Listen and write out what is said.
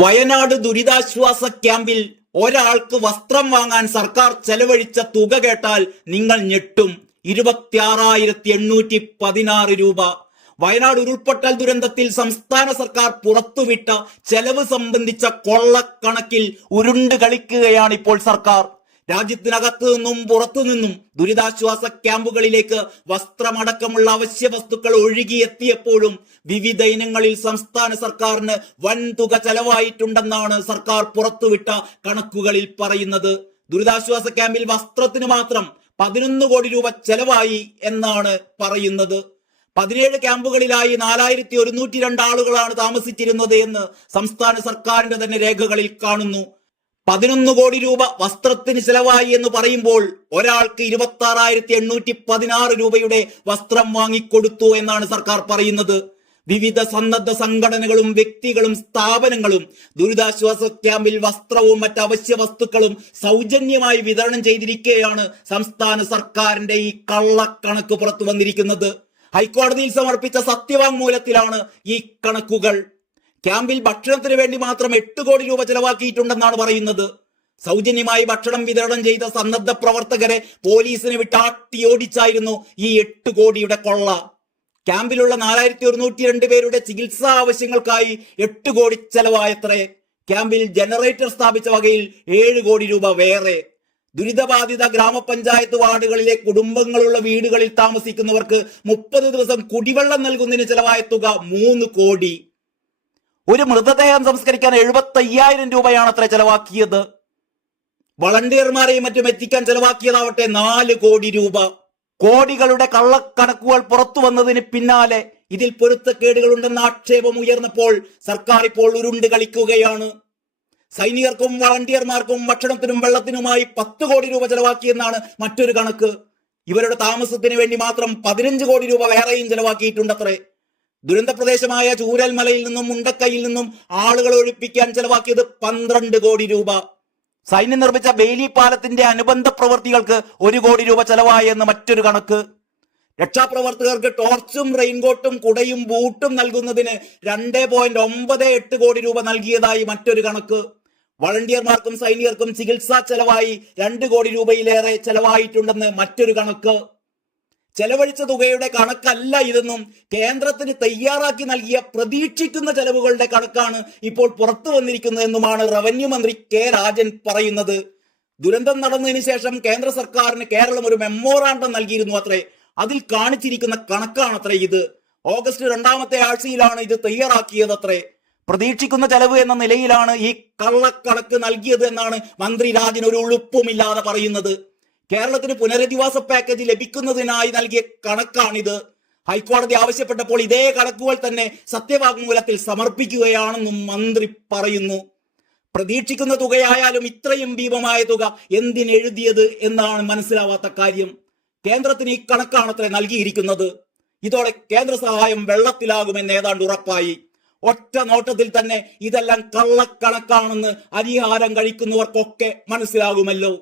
വയനാട് ദുരിതാശ്വാസ ക്യാമ്പിൽ ഒരാൾക്ക് വസ്ത്രം വാങ്ങാൻ സർക്കാർ ചെലവഴിച്ച തുക കേട്ടാൽ നിങ്ങൾ ഞെട്ടും. 26,816 രൂപ. വയനാട് ഉരുൾപൊട്ടൽ ദുരന്തത്തിൽ സംസ്ഥാന സർക്കാർ പുറത്തുവിട്ട ചെലവ് സംബന്ധിച്ച കൊള്ളക്കണക്കിൽ ഉരുണ്ട് കളിക്കുകയാണ് ഇപ്പോൾ സർക്കാർ. രാജ്യത്തിനകത്തു നിന്നും പുറത്തു നിന്നും ദുരിതാശ്വാസ ക്യാമ്പുകളിലേക്ക് വസ്ത്രമടക്കമുള്ള അവശ്യ വസ്തുക്കൾ ഒഴുകിയെത്തിയപ്പോഴും വിവിധ ഇനങ്ങളിൽ സംസ്ഥാന സർക്കാരിന് വൻതുക ചെലവായിട്ടുണ്ടെന്നാണ് സർക്കാർ പുറത്തുവിട്ട കണക്കുകളിൽ പറയുന്നത്. ദുരിതാശ്വാസ ക്യാമ്പിൽ വസ്ത്രത്തിന് മാത്രം 11 കോടി രൂപ ചെലവായി എന്നാണ് പറയുന്നത്. 17 ക്യാമ്പുകളിലായി 4102 ആളുകളാണ് താമസിച്ചിരുന്നത് എന്ന് സംസ്ഥാന സർക്കാരിന്റെ തന്നെ രേഖകളിൽ കാണുന്നു. 11 കോടി രൂപ വസ്ത്രത്തിന് ചെലവായി എന്ന് പറയുമ്പോൾ ഒരാൾക്ക് 26,816 രൂപയുടെ വസ്ത്രം വാങ്ങിക്കൊടുത്തു എന്നാണ് സർക്കാർ പറയുന്നത്. വിവിധ സന്നദ്ധ സംഘടനകളും വ്യക്തികളും സ്ഥാപനങ്ങളും ദുരിതാശ്വാസ ക്യാമ്പിൽ വസ്ത്രവും മറ്റ് അവശ്യ വസ്തുക്കളും സൗജന്യമായി വിതരണം ചെയ്തിരിക്കുകയാണ് സംസ്ഥാന സർക്കാരിന്റെ ഈ കള്ളക്കണക്ക് പുറത്തു വന്നിരിക്കുന്നത്. ഹൈക്കോടതിയിൽ സമർപ്പിച്ച സത്യവാങ്മൂലത്തിലാണ് ഈ കണക്കുകൾ. ക്യാമ്പിൽ ഭക്ഷണത്തിന് വേണ്ടി മാത്രം 8 കോടി രൂപ ചെലവാക്കിയിട്ടുണ്ടെന്നാണ് പറയുന്നത്. സൗജന്യമായി ഭക്ഷണം വിതരണം ചെയ്ത സന്നദ്ധ പ്രവർത്തകരെ പോലീസിനെ വിട്ടാട്ടിയോടിച്ചായിരുന്നു ഈ 8 കോടിയുടെ കൊള്ള. ക്യാമ്പിലുള്ള 4102 പേരുടെ ചികിത്സാ ആവശ്യങ്ങൾക്കായി 8 കോടി ചെലവായത്രേ. ക്യാമ്പിൽ ജനറേറ്റർ സ്ഥാപിച്ച വകയിൽ 7 കോടി രൂപ വേറെ. ദുരിതബാധിത ഗ്രാമപഞ്ചായത്ത് വാർഡുകളിലെ കുടുംബങ്ങളുള്ള വീടുകളിൽ താമസിക്കുന്നവർക്ക് 30 ദിവസം കുടിവെള്ളം നൽകുന്നതിന് ചെലവായ തുക 3 കോടി. ഒരു മൃതദേഹം സംസ്കരിക്കാൻ 75,000 രൂപയാണ് അത്ര ചെലവാക്കിയത്. വളണ്ടിയർമാരെയും മറ്റും എത്തിക്കാൻ ചെലവാക്കിയതാവട്ടെ 4 കോടി രൂപ. കോടികളുടെ കള്ളക്കണക്കുകൾ പുറത്തു വന്നതിന് പിന്നാലെ ഇതിൽ പൊരുത്തക്കേടുകളുണ്ടെന്ന ആക്ഷേപം ഉയർന്നപ്പോൾ സർക്കാർ ഇപ്പോൾ ഉരുണ്ട് കളിക്കുകയാണ്. സൈനികർക്കും വളണ്ടിയർമാർക്കും ഭക്ഷണത്തിനും വെള്ളത്തിനുമായി 10 കോടി രൂപ ചെലവാക്കിയെന്നാണ് മറ്റൊരു കണക്ക്. ഇവരുടെ താമസത്തിന് വേണ്ടി മാത്രം 15 കോടി രൂപ വേറെയും ചെലവാക്കിയിട്ടുണ്ടത്രേ. ദുരന്ത പ്രദേശമായ ചൂരൽമലയിൽ നിന്നും മുണ്ടക്കയിൽ നിന്നും ആളുകളെ ഒഴിപ്പിക്കാൻ ചെലവാക്കിയത് 12 കോടി രൂപ. സൈന്യം നിർമ്മിച്ച ബെയിലി പാലത്തിന്റെ അനുബന്ധ പ്രവൃത്തികൾക്ക് 1 കോടി രൂപ ചെലവായെന്ന് മറ്റൊരു കണക്ക്. രക്ഷാപ്രവർത്തകർക്ക് ടോർച്ചും റെയിൻകോട്ടും കുടയും ബൂട്ടും നൽകുന്നതിന് 2.98 കോടി രൂപ നൽകിയതായി മറ്റൊരു കണക്ക്. വളണ്ടിയർമാർക്കും സൈനികർക്കും ചികിത്സാ ചെലവായി 2 കോടി രൂപയിലേറെ ചെലവായിട്ടുണ്ടെന്ന് മറ്റൊരു കണക്ക്. ചെലവഴിച്ച തുകയുടെ കണക്കല്ല ഇതെന്നും കേന്ദ്രത്തിന് തയ്യാറാക്കി നൽകിയ പ്രതീക്ഷിക്കുന്ന ചെലവുകളുടെ കണക്കാണ് ഇപ്പോൾ പുറത്തു വന്നിരിക്കുന്നതെന്നുമാണ് റവന്യൂ മന്ത്രി കെ രാജൻ പറയുന്നത്. ദുരന്തം നടന്നതിന് ശേഷം കേന്ദ്ര സർക്കാരിന് കേരളം ഒരു മെമ്മോറാണ്ടം നൽകിയിരുന്നു അത്രേ. അതിൽ കാണിച്ചിരിക്കുന്ന കണക്കാണത്രേ ഇത്. ഓഗസ്റ്റ് 2ാമത്തെ ആഴ്ചയിലാണ് ഇത് തയ്യാറാക്കിയതത്രേ. പ്രതീക്ഷിക്കുന്ന ചെലവ് എന്ന നിലയിലാണ് ഈ കള്ളക്കണക്ക് നൽകിയത് എന്നാണ് മന്ത്രി രാജൻ ഒരു ഉളുപ്പുമില്ലാതെ പറയുന്നത്. കേരളത്തിന് പുനരധിവാസ പാക്കേജ് ലഭിക്കുന്നതിനായി നൽകിയ കണക്കാണിത്. ഹൈക്കോടതി ആവശ്യപ്പെട്ടപ്പോൾ ഇതേ കണക്കുകൾ തന്നെ സത്യവാങ്മൂലത്തിൽ സമർപ്പിക്കുകയാണെന്നും മന്ത്രി പറയുന്നു. പ്രതീക്ഷിക്കുന്ന തുകയായാലും ഇത്രയും ഭീമമായ തുക എന്തിനെഴുതിയത് എന്നാണ് മനസ്സിലാവാത്ത കാര്യം. കേന്ദ്രത്തിന് ഈ കണക്കാണത്രേ നൽകിയിരിക്കുന്നത്. ഇതോടെ കേന്ദ്ര സഹായം വെള്ളത്തിലാകുമെന്ന് ഏതാണ്ട് ഉറപ്പായി. ഒറ്റ നോട്ടത്തിൽ തന്നെ ഇതെല്ലാം കള്ളക്കണക്കാണെന്ന് അരിഹാരം കഴിക്കുന്നവർക്കൊക്കെ മനസ്സിലാകുമല്ലോ.